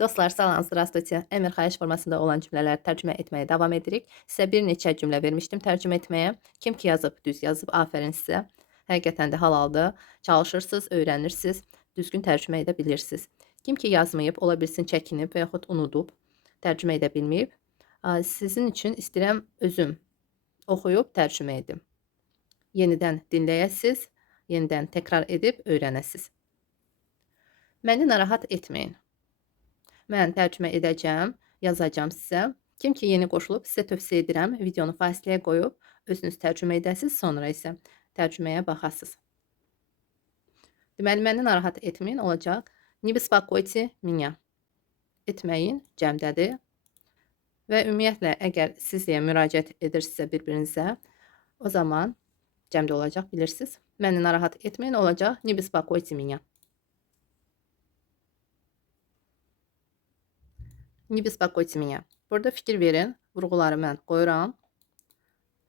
Dostlar, salam, здравствуйте. Əmr xahiş formasında olan cümlələri tərcümə etməyə davam edirik. Sizə bir neçə cümlə vermişdim tərcümə etməyə. Kim ki yazıb, düz yazıb, afərin sizə. Həqiqətən də halaldır. Çalışırsınız, öyrənirsiniz, düzgün tərcümə edə bilirsiniz. Kim ki yazmayıb, ola bilsin çəkinib və yaxud unudub, tərcümə edə bilməyib. Sizin üçün istəyirəm özüm oxuyub tərcümə edim. Yenidən dinləyəsiniz, yenidən təkrar edib öyrənəsiniz. Məni narahat etməyin. Mən tərcümə edəcəm, yazacağım sizə. Kim ki yeni qoşulub, sizə tövsiyə edirəm, videonu fasiləyə qoyub, özünüz tərcümə edəsiniz, sonra isə tərcüməyə baxasınız. Deməli, məni narahat etməyin olacaq. Не беспокойте меня. Etməyin, cəmdədir. Və ümumiyyətlə, əgər siz deyə müraciət edirsinizsə bir-birinizə, o zaman cəmdə olacaq, bilirsiniz. Məni narahat etməyin olacaq. Не беспокойте меня. Не беспокойте меня. Burada fikir verin. Vurğuları mən qoyuram.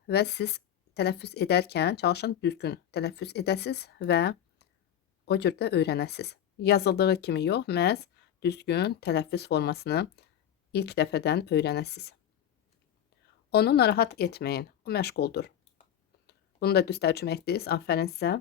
Və siz tələffüz edərkən çalışın düzgün tələffüz edəsiniz və o cür də öyrənəsiniz. Yazıldığı kimi yox, məhz düzgün tələffüz formasını ilk dəfədən öyrənəsiniz. Onu narahat etməyin. O məşğuldur. Bunu da düz tərcümə etdiniz. Afərin sizə.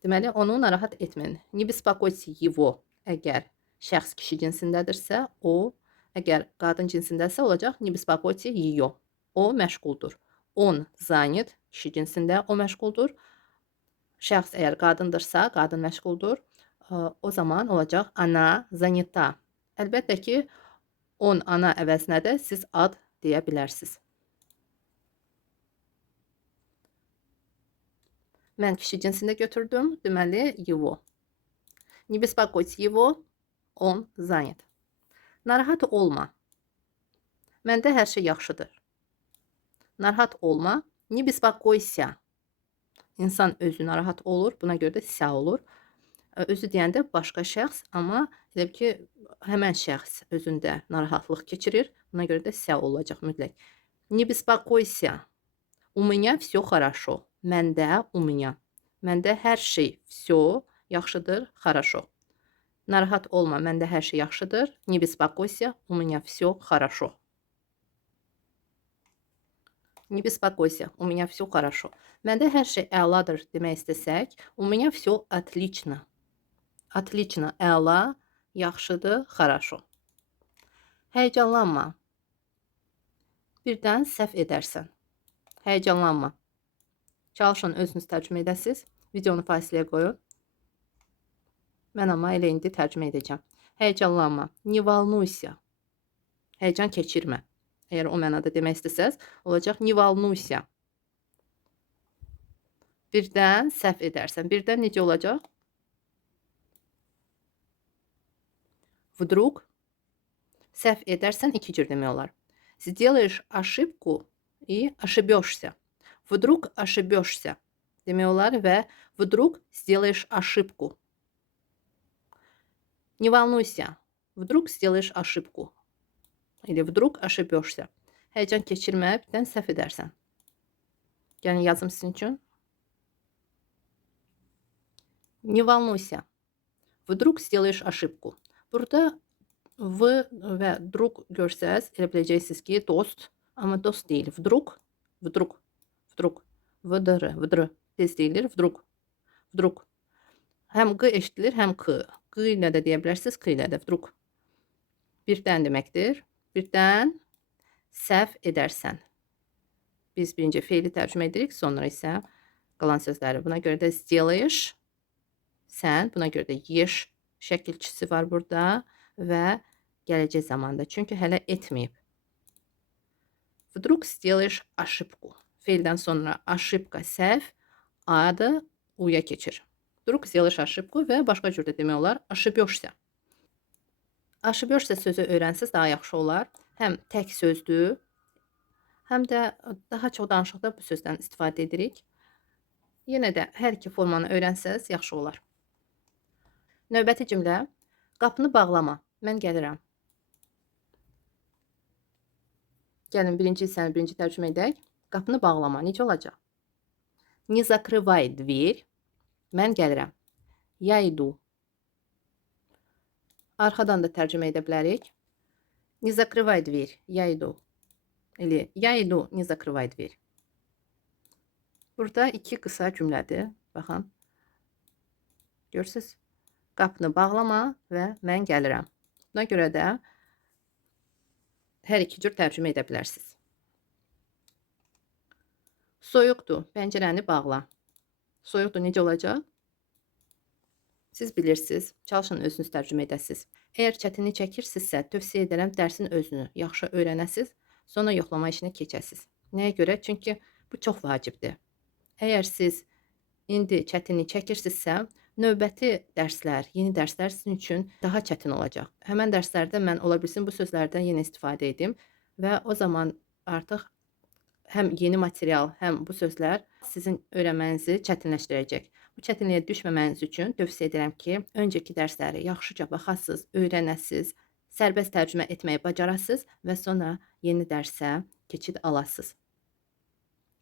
Deməli, onu narahat etməyin. Не беспокойте его. Əgər şəxs kişi cinsindədirsə, o, əgər qadın cinsindəsə olacaq, не беспокойте ее. O məşğuldur. On zanit, kişi cinsində o məşğuldur. Şəxs əgər qadındırsa, qadın məşğuldur. O zaman olacaq ana zanita. Əlbəttə ki, on ana əvəzinə də siz ad deyə bilərsiniz. Mən kişi cinsində götürdüm. Deməli, его. Не беспокойте его, он занят. Narahat olma. Məndə hər şey yaxşıdır. Narahat olma. Не беспокойся. İnsan özü narahat olur. Buna görə də sə olur. Özü deyəndə başqa şəxs, amma elə ki, həmən şəxs özündə narahatlıq keçirir. Buna görə də sə olacaq mütləq. Не беспокойся. У меня все хорошо. Məndə, у меня. Məndə hər şey, все, yaxşıdır, хорошо. Narahat olma, məndə hər şey yaxşıdır. Не беспокойся, у меня все хорошо. Не беспокойся, у меня все хорошо. Məndə hər şey əladır demək istəsək, у меня все отлично. Отлично, əla, yaxşıdır, хорошо. Həyəcanlanma. Birdən səhv edərsən. Həyəcanlanma. Çalışın özünüz tərcümə edəsiniz. Videonu fasiləyə qoyun. Mən amma elə indi tərcümə edəcəm. Həyəcanlanma. Не волнуйся. Həyəcan keçirmə. Əgər o mənada demək istəsəz, olacaq не волнуйся. Birdən səhv edərsən. Birdən necə olacaq? Vdrug. Səhv edərsən iki cür demək olar. Сделаешь ошибку и ошибешься. Vdrug ошибешься demək olar və vdrug сделаешь ошибку. Не волнуйся. Vdrug сделаешь ошибку. Или vdrug ошибешься. Həyəcan keçirmə, birdən səhv edərsən. Yəni yazım sizin üçün. Не волнуйся. Vdrug сделаешь ошибку. Burada v və drug görsəz, elə biləcəksiniz ki, dost, amma dost deyil. Vdrug, vdrug, vdrug, vdr, tez deyilir, vdrug, vdrug. Həm q eşidilir, həm k. Q ilə də deyə bilərsiniz, k ilə də vdrug. Birdən deməkdir. Birdən səhv edərsən. Biz birinci feili tərcümə edirik, sonra isə qalan sözləri. Buna görə də сделаешь, sən, buna görə də ешь şəkilçisi var burada və gələcək zamanda. Çünki hələ etməyib. Vdrug сделаешь ошибку. Feildən sonra ошибка səhv, adı uya keçir. Vdrug сделаешь ошибку və başqa cür də demək olar ошибешься. Ошибешься sözü öyrənsiniz daha yaxşı olar. Həm tək sözdür, həm də daha çox danışıqda bu sözdən istifadə edirik. Yenə də hər iki formanı öyrənsəz yaxşı olar. Növbəti cümlə. Qapını bağlama. Mən gəlirəm. Gəlin birinci hissəni birinci tərcümə edək. Qapını bağlama. Necə olacaq? Не закрывай дверь. Mən gəlirəm. Я иду. Arxadan da tərcümə edə bilərik. Не закрывай дверь, я иду. Или я иду, не закрывай дверь. Burada iki qısa cümlədir. Baxın. Görürsüz? Qapını bağlama və mən gəlirəm. Buna görə də hər iki cür tərcümə edə bilərsiniz. Soyuqdur, pəncərəni bağla. Soyuqdur necə olacaq? Siz bilirsiniz, çalışın özünüz tərcümə edəsiniz. Əgər çətinlik çəkirsinizsə, tövsiyə edirəm dərsin özünü yaxşı öyrənəsiniz, sonra yoxlama işinə keçəsiniz. Nəyə görə? Çünki bu çox vacibdir. Əgər siz indi çətinlik çəkirsinizsə, növbəti dərslər, yeni dərslər sizin üçün daha çətin olacaq. Həmən dərslərdə mən ola bilsin bu sözlərdən yenə istifadə edim və o zaman artıq həm yeni material, həm bu sözlər sizin öyrənmənizi çətinləşdirəcək. Bu çətinliyə düşməməniz üçün tövsiyə edirəm ki, öncəki dərsləri yaxşıca baxasınız, öyrənəsiniz, sərbəst tərcümə etməyi bacarasınız və sonra yeni dərsə keçid alasınız.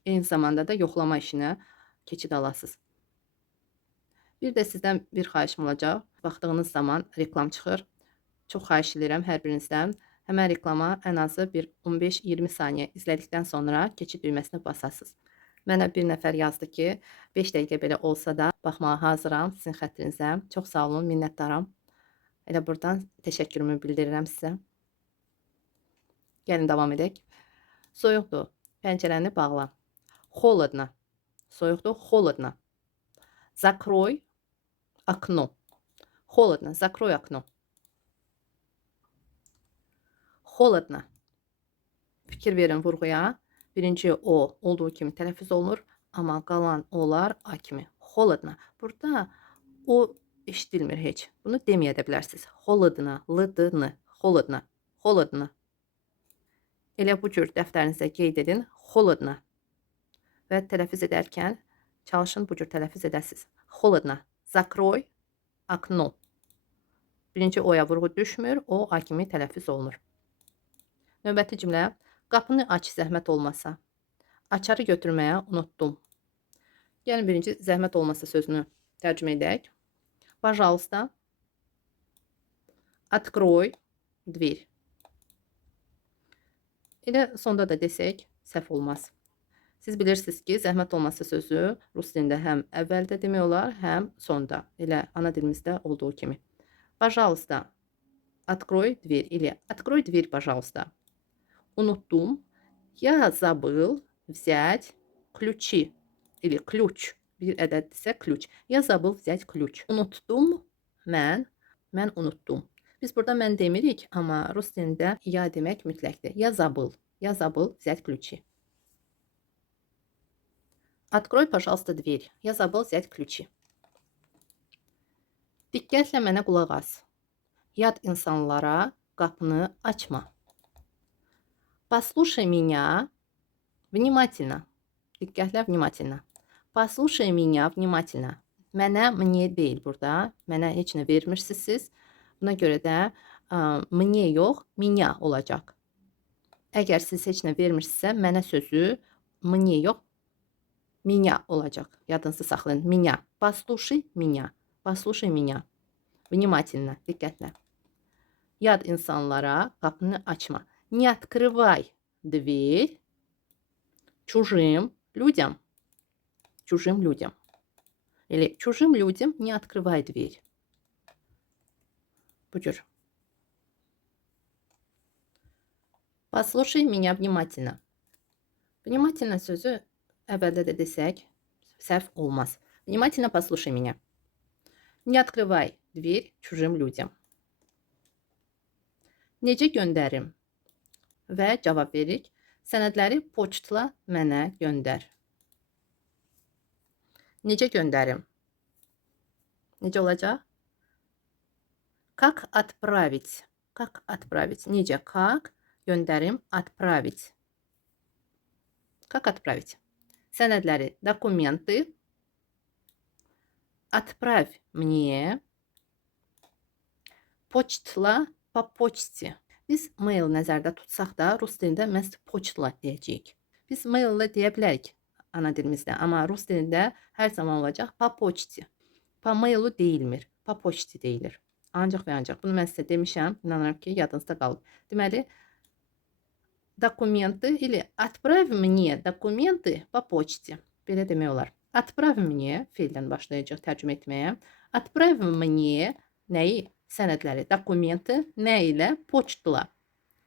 Eyni zamanda da yoxlama işinə keçid alasınız. Bir də sizdən bir xahişim olacaq. Baxdığınız zaman reklam çıxır. Çox xahiş edirəm hər birinizdən. Həmən reklama ən azı bir 15-20 saniyə izlədikdən sonra keçid düyməsinə basasınız. Mənə bir nəfər yazdı ki, 5 dəqiqə belə olsa da baxmağa hazıram sizin xətrinizə. Çox sağ olun, minnətdaram. Elə buradan təşəkkürümü bildirirəm sizə. Gəlin davam edək. Soyuqdur, pəncərəni bağla. Холодно. Soyuqdur, холодно. Закрой окно. Холодно, закрой окно. Холодно. Fikir verin vurğuya. Birinci o olduğu kimi tələffüz olunur, amma qalan olar a kimi. Холодно. Burada o eşidilmir heç. Bunu deməyə də bilərsiniz. Холодно, lı-dı-nı. Холодно, холодно. Elə bu cür dəftərinizə qeyd edin. Холодно. Və tələffüz edərkən çalışın bu cür tələffüz edəsiniz. Холодно. Закрой окно. Birinci oya vurğu düşmür, o a kimi tələffüz olunur. Növbəti cümlə. Qapını aç zəhmət olmasa. Açarı götürməyə unutdum. Yəni birinci zəhmət olmasa sözünü tərcümə edək. Пожалуйста. Открой дверь. Elə sonda da desək, səhv olmaz. Siz bilirsiniz ki, zəhmət olmasa sözü rus dilində həm əvvəldə demək olar, həm sonda. Elə ana dilimizdə olduğu kimi. Пожалуйста. Открой дверь. Или открой дверь, пожалуйста. Unuttum. Я забыл взять ключи. Или ключ. Bir ədəddirsə ключ. Я забыл взять ключ. Unuttum. Mən unuttum. Biz burada mən demirik, amma rus dilində ya demək mütləqdir. Я забыл. Я забыл взять ключи. Открой, пожалуйста, дверь. Я забыл взять ключи. Diqqətlə mənə qulaq as. Yad insanlara qapını açma. Послушай меня внимательно. Diqqətlə, внимательно. Послушай меня внимательно. Мне deyil burada. Mənə heç nə vermirsiniz siz. Buna görə də мне yox, меня olacaq. Əgər siz heç nə vermirsinizsə, mənə sözü мне yox, меня olacaq. Yadınızda saxlayın. Меня. Послушай меня. Послушай меня. Внимательно. Diqqətlə. Yad insanlara qapını açma. Не открывай дверь чужим людям. Чужим людям. Или чужим людям не открывай дверь. Bu cür. Послушай меня внимательно. Внимательно sözü əvvəldə də desək, səhv olmaz. Внимательно послушай меня. Не открывай дверь чужим людям. Necə göndərim? Və cavab veririk. Sənədləri poçtla mənə göndər. Necə göndərim? Necə olacaq? Как отправить? Как отправить? Necə? Как göndərim? Отправить. Как отправить? Sənədləri, документы. Отправь мне почтla по почте. Biz mail nəzərdə tutsaq da, rus dilində məhz poçtla deyəcəyik. Biz mail-la deyə bilərik ana dilimizdə, amma rus dilində hər zaman olacaq po почте. Po mailu deyilmir, po почте deyilir. Ancaq və ancaq. Bunu mən sizə demişəm. İnanıram ki, yadınızda qalıb. Deməli, документы или отправь мне документы по почте. Belə demək olar. Отправь мне feildən başlayacaq tərcümə etməyə. Отправь мне nəyi? Sənədləri, dokumenты nə ilə? Poçtla.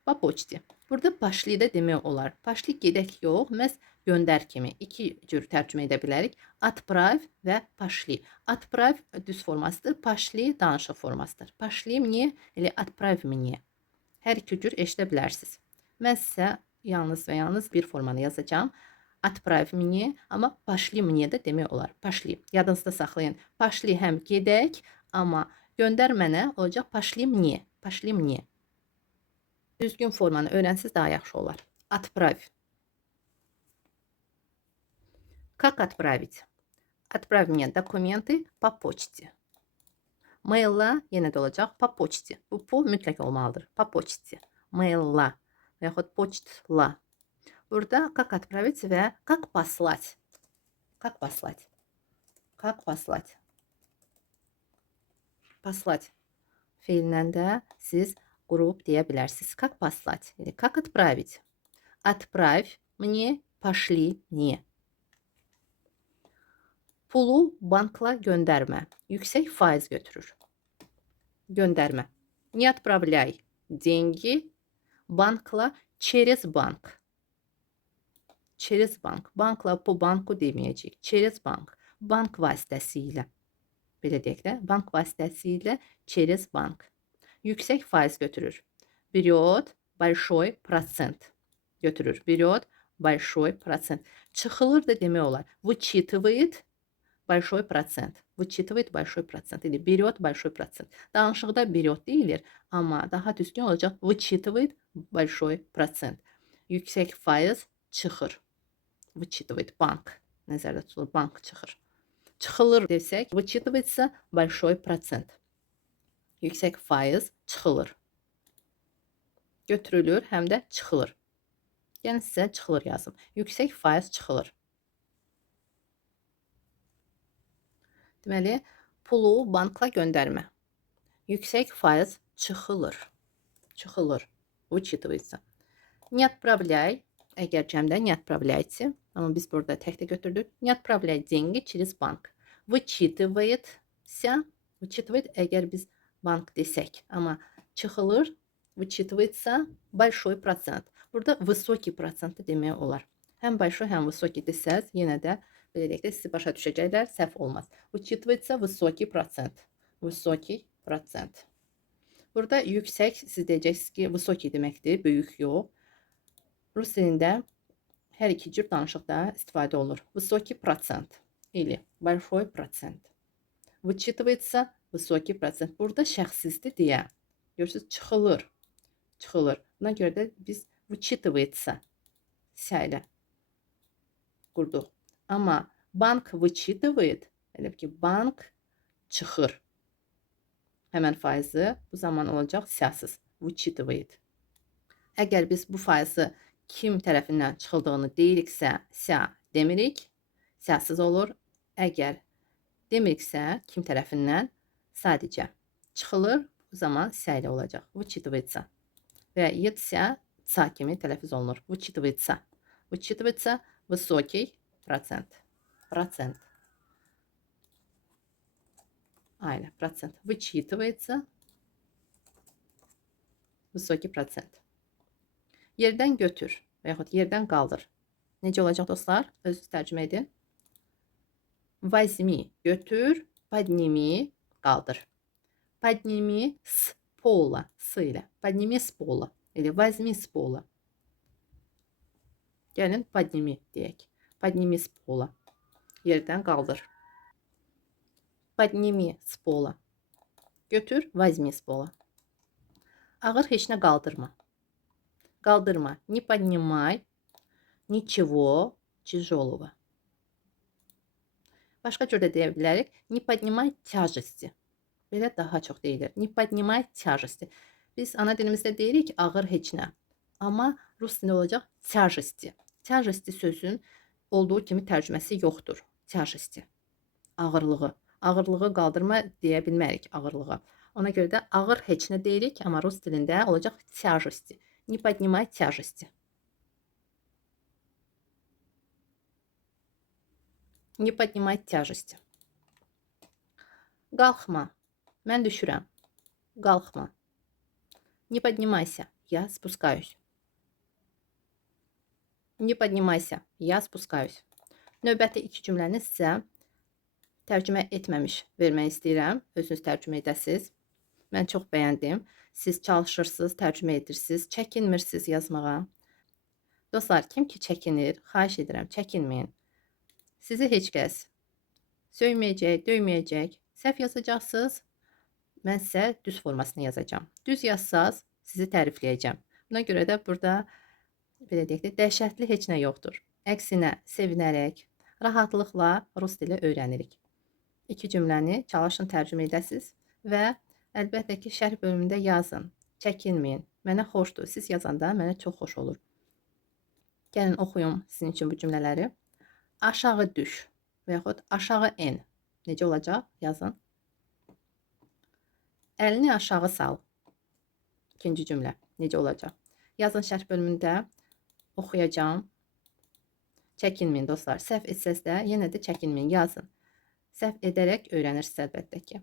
Po почте. Burada пошли də demək olar. Пошли gedək yox, məhz göndər kimi. İki cür tərcümə edə bilərik. Отправь və пошли. Отправь düz formasıdır, пошли danışıq formasıdır. Пошли мне или отправь мне. Hər iki cür eşidə bilərsiniz. Mən sizə yalnız və yalnız bir formanı yazacağım. Отправь мне, amma пошли мне də demək olar. Пошли. Yadınızda saxlayın. Пошли həm gedək, amma göndər mənə olacaq пошли мне. Пошли мне. Düzgün formanı öyrənsiniz daha yaxşı olar. Отправь. Как отправить? Отправь мне документы по почте. Mailla yenə də olacaq по почте. Bu po mütləq olmalıdır. По почте. Mailla və yaxud почтla. Burada как отправить və как послать. Как послать? Как послать? Послать feilindən də siz qurub deyə bilərsiniz. Как послать? Или как отправить? Отправь мне, пошли мне. Pulu bankla göndərmə. Yüksək faiz götürür. Göndərmə. Не отправляй деньги bankla через банк. Через bank. Bankla po banku deməyəcəyik. Через bank. Bank vasitəsilə. Belə deyək də. Bank vasitəsilə через bank. Yüksək faiz götürür. Берет большой процент. Götürür. Берет большой процент. Çıxılır da demək olar. Вычитывает большой процент. Вычитывает большой процент. Или берет большой процент. Danışıqda берет deyilir. Amma daha düzgün olacaq. Вычитывает большой процент. Yüksək faiz çıxır. Вычитывает bank. Nəzərdə tutulur. Bank çıxır. Çıxılır desək, вычитывается большой процент. Yüksək faiz çıxılır. Götürülür, həm də çıxılır. Yəni sizə çıxılır yazım. Yüksək faiz çıxılır. Deməli, pulu bankla göndərmə. Yüksək faiz çıxılır. Çıxılır. Вычитывается. Не отправляй. Əgər cəmdə не отправляйте. Amma biz burada təkdə götürdük. Не отправляй деньги через банк. Вычитывается. Вычитывает əgər biz bank desək. Amma çıxılır. Вычитывается большой процент. Burada высокий процент demək olar. Həm большой, həm высокий desəz, yenə də belə deyək də sizi başa düşəcəklər, səhv olmaz. Вычитывается высокий процент. Высокий процент. Burada yüksək, siz deyəcəksiniz ki, высокий deməkdir, böyük yox. Rus dilində hər iki cür danışıqda istifadə olunur. Высокий процент или большой процент. Вычитывается высокий процент. Burada şəxsizdir deyə. Görürsünüz, çıxılır. Çıxılır. Buna görə də biz вычитывается ilə qurduq. Amma bank вычитывает, elə ki, bank çıxır. Həmən faizi bu zaman olacaq siyasız. Вычитывает. Əgər biz bu faizi kim tərəfindən çıxıldığını deyiriksə, sə demirik, siyasız olur. Əgər demiriksə, kim tərəfindən sadəcə çıxılır, bu zaman sə ilə olacaq. Вычитывается. Və yetsə ца kimi tələffüz olunur. Вычитывается. Вычитывается высокий процент. Процент. Aynen, процент. Вычитывается высокий процент. Yerdən götür və yaxud yerdən qaldır. Necə olacaq dostlar? Özünüz tərcümə edin. Возьми, götür, подними, qaldır. Подними с пола, с ilə. Подними с пола. Или возьми с поla. Gəlin, подними deyək. Подними с поla. Yerdən qaldır. Подними с поla. Götür, возьми с поla. Ağır heç nə qaldırma. Qaldırma. Не поднимай ничего тяжелого. Başqa cür də deyə bilərik. Не поднимай тяжести. Belə daha çox deyilir. Не поднимай тяжести. Biz ana dilimizdə deyirik ağır heç nə. Amma rus dilində olacaq тяжести. Тяжести sözün olduğu kimi tərcüməsi yoxdur. Тяжести. Ağırlığı. Ağırlığı qaldırma deyə bilmərik ağırlığa. Ona görə də ağır heç nə deyirik, amma rus dilində olacaq тяжести. Не поднимай тяжести. Не поднимай тяжести. Qalxma. Mən düşürəm. Qalxma. Не поднимайся. Я спускаюсь. Не поднимайся. Я спускаюсь. Növbəti iki cümləni sizə tərcümə etməmiş vermək istəyirəm. Özünüz tərcümə edəsiniz. Mən çox bəyəndim. Siz çalışırsınız, tərcümə edirsiniz, çəkinmirsiniz yazmağa. Dostlar, kim ki çəkinir, xahiş edirəm, çəkinməyin. Sizi heç kəs söyməyəcək, döyməyəcək. Səhv yazacaqsınız, mən sizə düz formasını yazacağım. Düz yazsaz, sizi tərifləyəcəm. Buna görə də burada belə deyək də, dəhşətli heç nə yoxdur. Əksinə, sevinərək, rahatlıqla rus dili öyrənirik. İki cümləni çalışın tərcümə edəsiniz və əlbəttə ki, şərh bölümündə yazın. Çəkinməyin. Mənə xoşdur. Siz yazanda mənə çox xoş olur. Gəlin oxuyum sizin üçün bu cümlələri. Aşağı düş və yaxud aşağı en. Necə olacaq? Yazın. Əlini aşağı sal. İkinci cümlə. Necə olacaq? Yazın şərh bölümündə. Oxuyacağım. Çəkinməyin dostlar. Səhv etsəz də yenə də çəkinməyin. Yazın. Səhv edərək öyrənirsiniz əlbəttə ki.